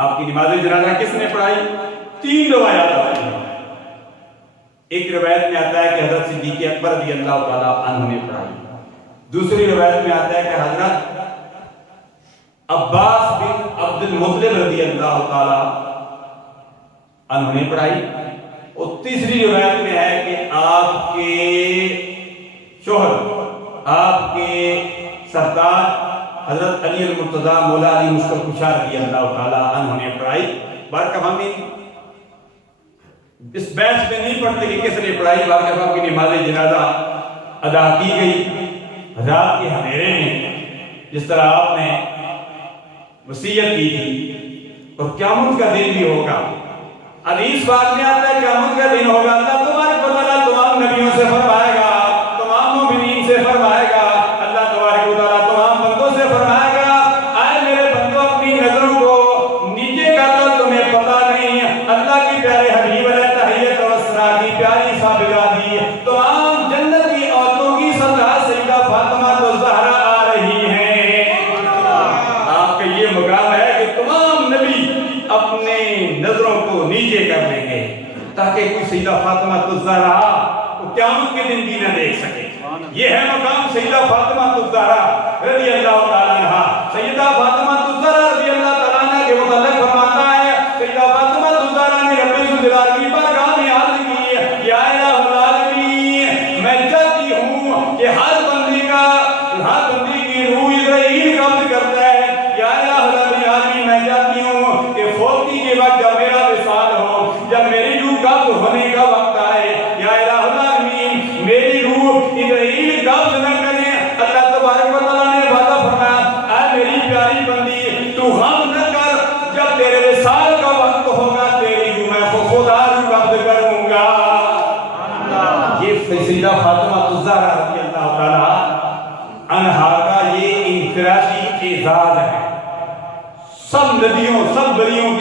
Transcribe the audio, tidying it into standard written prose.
آپ کی نماز جنازہ کس نے پڑھائی؟ 3 روایات آتی ہیں۔ ایک روایت میں آتا ہے کہ حضرت صدیق اکبر رضی اللہ تعالیٰ عنہ نے پڑھائی، دوسری روایت میں آتا ہے کہ حضرت عباس بن عبد المطلب رضی اللہ تعالیٰ عنہ نے پڑھائی، اور تیسری روایت میں ہے کہ آپ کے شوہر، آپ کے سردار حضرت علی المرتضی مولا علی مشکل کشا رضی اللہ تعالیٰ عنہ نے پڑھائی۔ بارکہ ہم اس بحث میں نہیں پڑھتے کہ کس نے پڑھائی، بارکہ ہم کی نماز جنازہ ادا کی گئی رات کے اندھیرے میں، جس طرح آپ نے وصیت کی تھی، اور قیامت کا دن بھی ہوگا۔ حدیث پاک میں آتا ہے قیامت کا دن ہوگا، اللہ تبارک و تعالیٰ تمام نبیوں سے فرمائے گا، تمام مومنین سے فرمائے گا، اللہ تبارک و تعالیٰ تمام بندوں سے فرمائے گا، آئے میرے بندوں اپنی نظروں کو نیچے کر لو، تمہیں پتہ نہیں اللہ کی پیارے حبیب علیہ تحیت و اسرا کی پیاری سابقہ دی، تمام جنت کی عورتوں کی سردار سیدہ فاطمہ الزہرا آ رہی ہیں۔ آپ کا یہ مقام ہے کہ تمام نبی اپنے نظروں کو نیچے کر لیں گے تاکہ کوئی سیدہ فاطمہ الزہرا کو قیامت کے دن بھی نہ دیکھ سکے۔ یہ ہے مقام سیدہ فاطمہ الزہرا رضی اللہ تعالیٰ عنہ۔ سیدہ فاطمہ الزہرا رضی اللہ تعالیٰ عنہ کے متعلق فرماتا ہے سیدہ فاطمہ الزہرا نے رب ذوالجلال کی بارگاہ میں عرض کی، یا الہ العالمین، میں چاہتی ہوں کہ ہر بندی کی روح اسرائیل قبض کرتا ہے، یا الہ العالمین، میں چاہتی ہوں کہ فوتی کے وقت جب میرا وصال ہو، جب میری روح قبض ہونے کا وقت آئے، یا الہ العالمین، میری روح اسرائیل قبض نہ کریں۔ اللہ تبارک و تعالیٰ نے وعدہ فرمایا، اے میری پیاری بندی، تو غم نہ کر، جب تیرے وصال کا وقت ہوگا تیری روح میں خدا روح قبض کروں گا۔ یہ سیدہ فاطمہ الزہرا رضی اللہ تعالیٰ عنہا کا یہ انفرادی اعزاز ہے۔ سب نبیوں، سب ولیوں کی